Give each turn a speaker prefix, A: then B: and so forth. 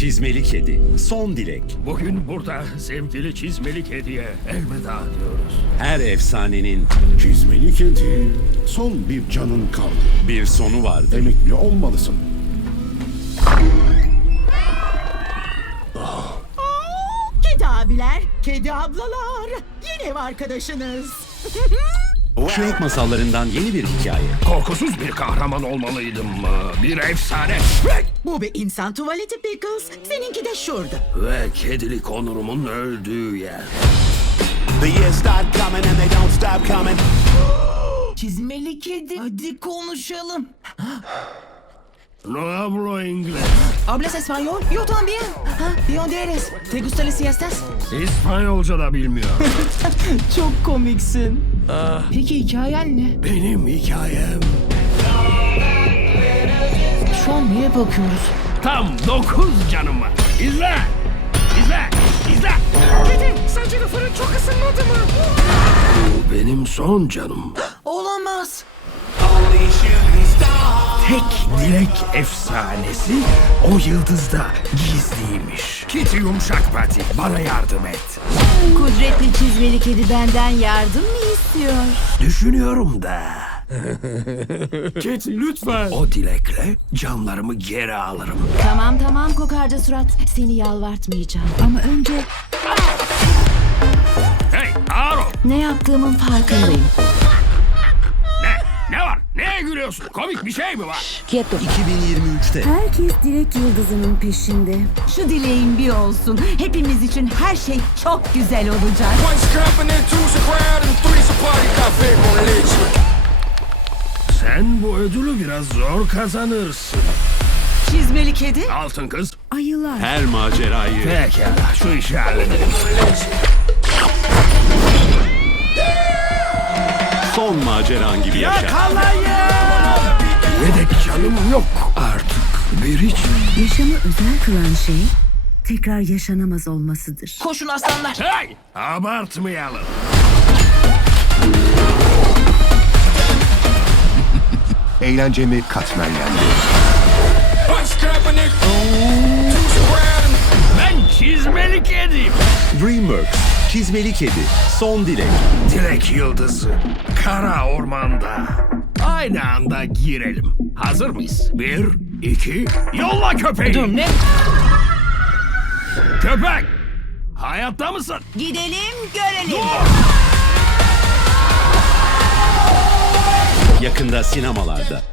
A: Çizmeli Kedi, son dilek.
B: Bugün burada sevgili çizmeli kediye elveda diyoruz.
A: Her efsanenin
C: Çizmeli kedi, son bir canın kaldı.
A: bir sonu vardır.
C: Emekli olmalısın.
D: Kedi abiler, kedi ablalar. Yeni ev arkadaşınız.
A: Shrek masallarından yeni bir hikaye.
B: Korkusuz bir kahraman olmalıydım. Bir efsane.
D: Bu bir insan tuvaleti Pickles. Seninki de şurada.
B: Ve kedilik onurumun öldüğü yer.
E: The years start coming and they don't stop coming.
F: Çizmeli kedi. Hadi konuşalım.
B: No hablo inglés.
F: ¿Hablas español? Yo también. ¿De dónde eres? ¿Te gustan las siestas?
B: İspanyolca da bilmiyor.
F: Çok komiksin. Peki hikayen ne?
B: Benim hikayem
F: Şu an neye bakıyoruz?
B: tam 9 canım var. İzle. İzle. İzle.
D: Kedi, saçını fırın çok ısınmadı mı?
B: Bu benim son canım.
F: Olamaz.
B: Tek dilek efsanesi o yıldızda gizliymiş. Kitty yumuşak pati bana yardım et.
G: Kudretli çizmeli kedi benden yardım mı istiyor?
B: Düşünüyorum da. Kitty lütfen. O dilekle camlarımı geri alırım.
G: Tamam kokarca surat. Seni yalvartmayacağım. Ama önce
B: Hey Aro.
G: ne yaptığımın farkındayım.
B: Ne var? Neye gülüyorsun? Komik bir şey mi var?
G: Quieto.
A: 2023'te
H: Herkes dilek yıldızının peşinde.
G: Şu dileğin bir olsun. Hepimiz için her şey çok güzel olacak.
B: Sen bu ödülü biraz zor kazanırsın.
F: Çizmeli kedi.
B: Altın kız.
H: Ayılar.
A: her macerayı
B: Pekala şu işi halledelim.
A: son maceran gibi yaşa.
B: Yedek canım yok artık. Bir hiç.
H: Yaşamı özel kılan şey tekrar yaşanamaz olmasıdır.
F: Koşun aslanlar.
B: Hey! Abartmayalım.
C: Eğlencemi katmerlendi.
B: Ben çizmeli kediyim.
A: DreamWorks, Çizmeli Kedi, son dilek.
B: Dilek yıldızı. Kara ormanda. Aynı anda girelim. Hazır mıyız? 1, 2, yolla köpeği.
F: Dur ne?
B: Köpek! Hayatta mısın?
G: Gidelim görelim.
A: Yakında sinemalarda.